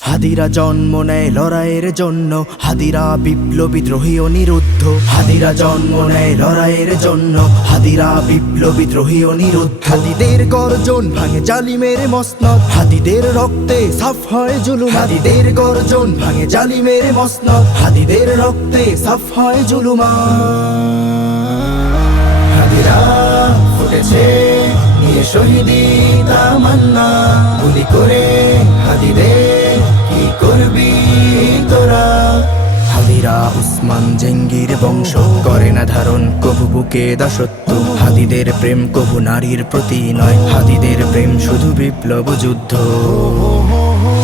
হাদিরা জন্ম নেয় লড়াইয়ের জন্য, হাদিরা বিপ্লবী দ্রোহী ও নিরুদ্ধ। হাদিরা জন্ম নেয় লড়াইয়ের জন্য, হাদিরা বিপ্লবী দ্রোহী ও নিরুদ্ধ। হাদিদের গর্জন ভাঙে জালিমের মসনদ, হাদিদের রক্তে সাফ হয় জুলুম। হাদিদের গর্জন ভাঙে জালিমের মসনদ, হাদিদের রক্তে সাফ হয় জুলুমা। হাদিরা ফুটেছে নিয়ে শহীদি করে হাদিদের হাদিরা উসমান জেঙ্গির বংশ। করে না ধারণ, কবু বুকে দাসত্ব। হাদিদের প্রেম কবু নারীর প্রতি নয়। হাদিদের প্রেম শুধু বিপ্লব যুদ্ধ।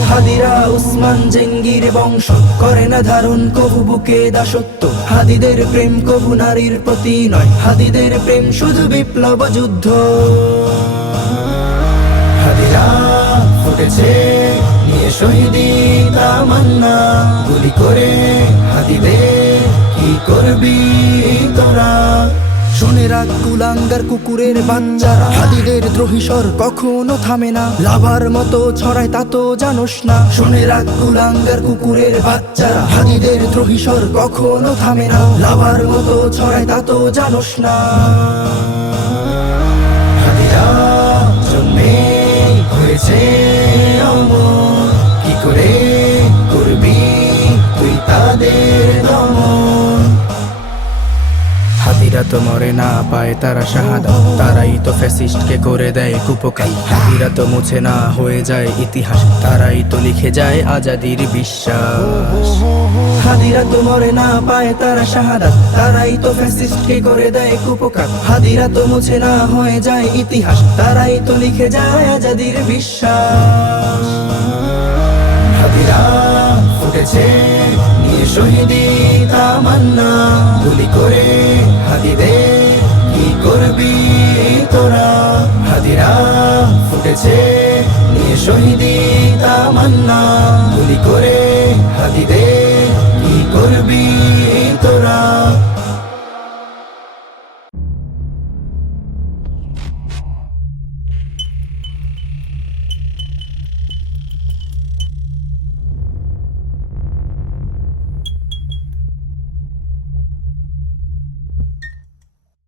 হাদিরা, উসমান জেঙ্গির বংশ। করে না ধারণ, কবু বুকে দাসত্ব। হাদিদের প্রেম কবু নারীর প্রতি নয়। হাদিদের প্রেম শুধু বিপ্লব যুদ্ধ। হাদিরা, ফুটেছে, নিয়ে শহীদি তামান্না গুলি করে হাদিদের কি করবি তোরা? শুনে রাখ কুলাঙ্গার কুকুরের বাচ্চারা। হাদিদের দ্রোহিসর কখনো থামে না। লাভার মতো ছড়ায় তা তো জানোস না। শুনে রাখ কুলাঙ্গার কুকুরের বাচ্চারা। হাদিদের দ্রোহিসর কখনো থামে না। লাভার মতো ছড়ায় তা তো জানোস না। হাদিরা জন্মে হয়েছে। হাতিরা তো মরে না পায় তারা শাহাদা। তারাই তো ফ্যাসিস্টকে করে দেয় কুপকার হাতিরা তো মুছে না হয়ে যায় ইতিহাস। তারাই তো লিখে যায় আজাদির বিশ্বাস। হাদিরা তো মরে না পায় তারা শাহাদাত তারাই তো ফ্যাসিস্টকে করে দেয় কুপকার হাদিরা তো মুছে না হয়ে যায় ইতিহাস। তারাই তো লিখে যায় আজাদির বিশ্বাস। হাদিরা নিয়ে শহীদি তামান্না, গুলি করে হাদিদের কি করবি তোরা? হাদিরা ফুটেছে নিয়ে শহীদি তামান্না, গুলি করে হাদিদের কি করবি?